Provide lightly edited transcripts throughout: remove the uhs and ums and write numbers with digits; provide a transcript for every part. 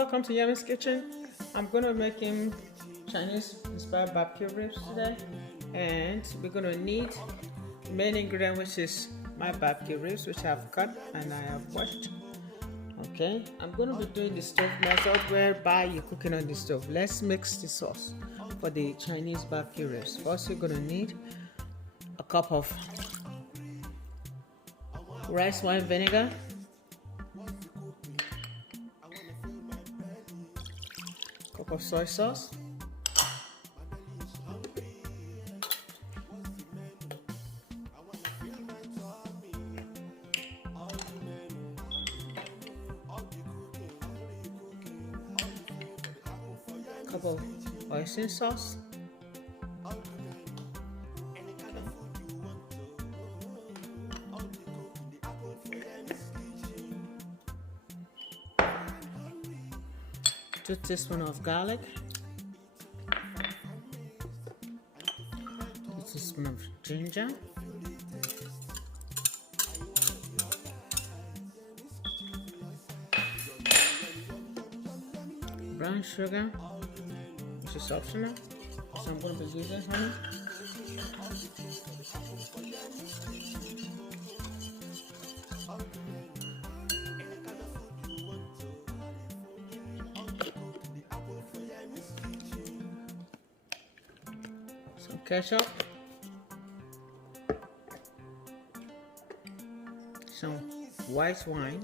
welcome to Yami's Kitchen. I'm gonna make him Chinese inspired barbecue ribs today, and we're gonna need the main ingredient, which is my barbecue ribs, which I've cut and I have washed. Okay, I'm gonna be doing the stove method whereby you're cooking on the stove. Let's mix the sauce for the Chinese barbecue ribs. First, you're gonna need a cup of rice wine vinegar, cup of soy sauce, cup of oyster sauce, two teaspoons of garlic, 2 teaspoons of ginger, brown sugar, which is optional, so I'm going to be using honey, some ketchup, some white wine,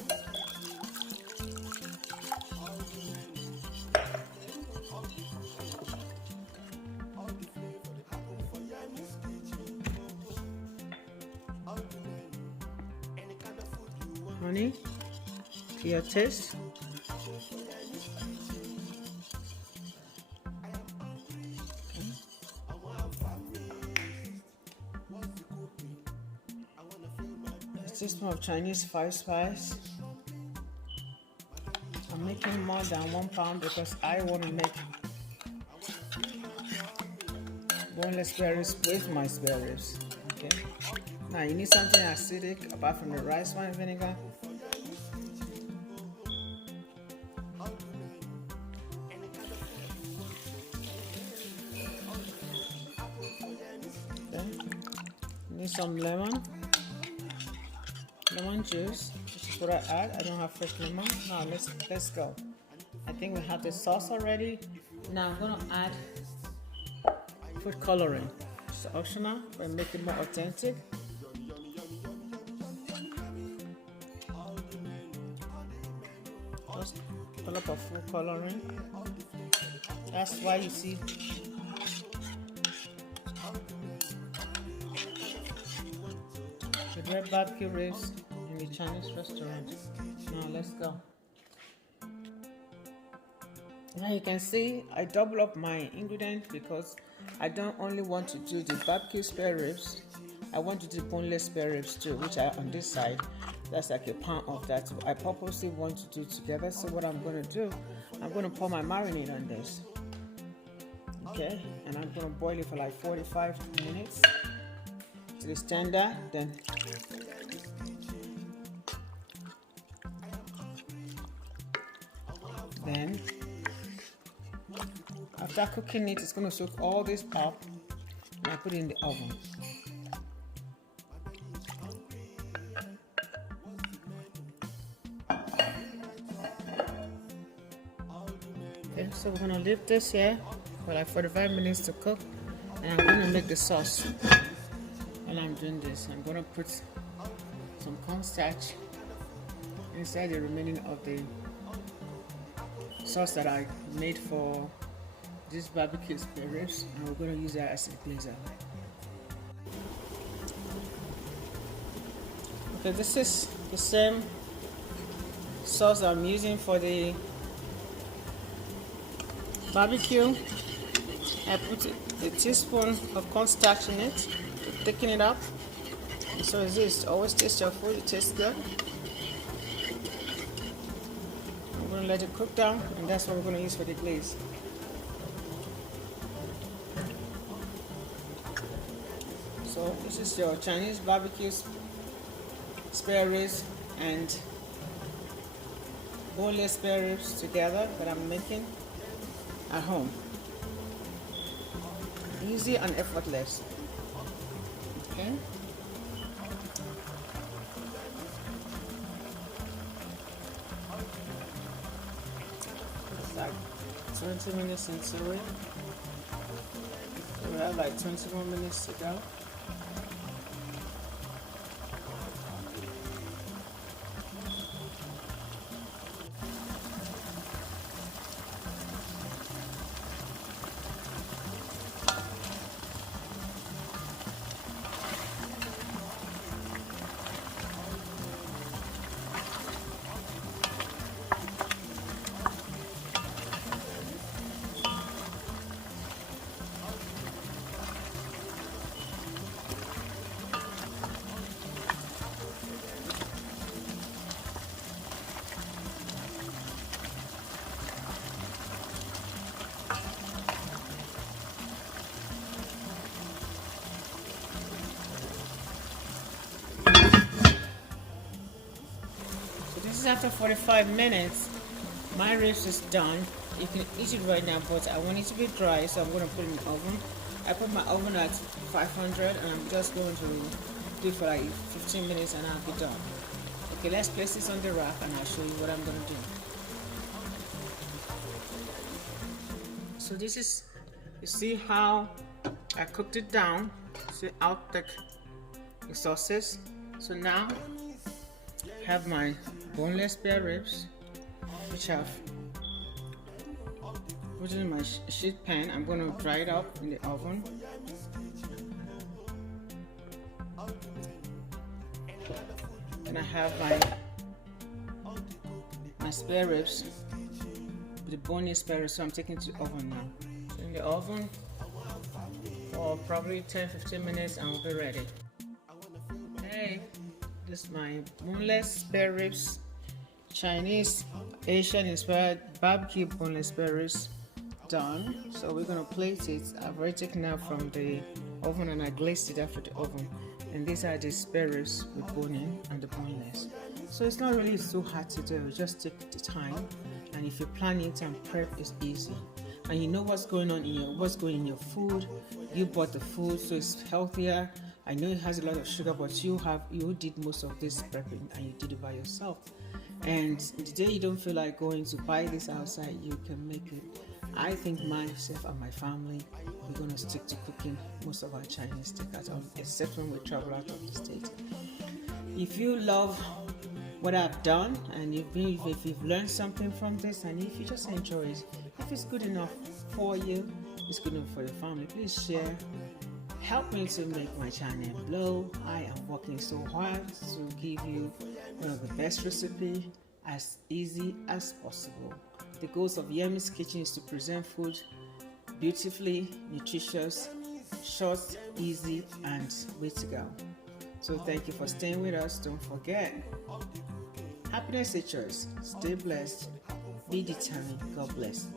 honey to your taste, a teaspoon of Chinese five spice. I'm making more than 1 pound because I want to make boneless spare ribs with my spare ribs. Okay, now you need something acidic apart from the rice wine vinegar. Okay. Need some lemon juice, which is what I add. I don't have fresh lemon. Now let's go. I think we have the sauce already. Now I'm gonna add food coloring. It's optional, but make it more authentic. Just a lot of food coloring. That's why you see the red barbecue ribs in the Chinese restaurant. Now let's go. Now you can see I double up my ingredient because I don't only want to do the barbecue spare ribs, I want to do boneless spare ribs too, which are on this side. That's like a pound of that. I purposely want to do together. So what I'm going to do, I'm going to pour my marinade on this. Okay, and I'm going to boil it for like 45 minutes to the standard. Then after cooking it, it's going to soak all this up and I put it in the oven. Okay, so we're going to leave this here for like 45 minutes to cook, and I'm going to make the sauce. While I'm doing this, I'm going to put some cornstarch inside the remaining of the sauce that I made for this barbecue spare ribs, and we're going to use that as a glazer. Okay, this is the same sauce I'm using for the barbecue. I put a teaspoon of cornstarch in it to thicken it up. And so is this. Always taste your food, it tastes good. I'm going to let it cook down, and that's what we're going to use for the glaze. So this is your Chinese barbecue spare ribs and boneless spare ribs together that I'm making at home. Easy and effortless. Okay. It's like 20 minutes into it. We have like 20 more minutes to go. This is after 45 minutes. My ribs is done. You can eat it right now, but I want it to be dry, so I'm going to put it in the oven. I put my oven at 500 and I'm just going to do it for like 15 minutes and I'll be done. Okay, let's place this on the rack and I'll show you what I'm going to do. So this is, you see how I cooked it down. See how thick the sauce is. So now I have my boneless spare ribs, which I've put in my sheet pan. I'm going to dry it up in the oven. And I have my spare ribs, the boneless spare ribs, so I'm taking it to the oven now. So in the oven for probably 10-15 minutes and we'll be ready. Hey, this is my boneless spare ribs, Chinese, Asian inspired barbecue boneless spare ribs done. So we're gonna plate it. I've already taken it out from the oven and I glazed it after the oven. And these are the spare ribs with bone in and the boneless. So it's not really so hard to do. Just take the time, and if you plan it and prep, it's easy. And you know what's going on in your food. You bought the food, so it's healthier. I know it has a lot of sugar, but you did most of this prepping and you did it by yourself. And the day you don't feel like going to buy this outside, you can make it. I think myself and my family, we're going to stick to cooking most of our Chinese takeout, except when we travel out of the state. If you love what I've done and if you've learned something from this and if you just enjoy it, if it's good enough for you, it's good enough for your family, please share. Help me to make my channel blow. I am working so hard to give you one of the best recipes as easy as possible. The goals of Yemi's Kitchen is to present food beautifully, nutritious, short, easy, and way to go. So thank you for staying with us. Don't forget, happiness is a choice. Stay blessed, be determined. God bless.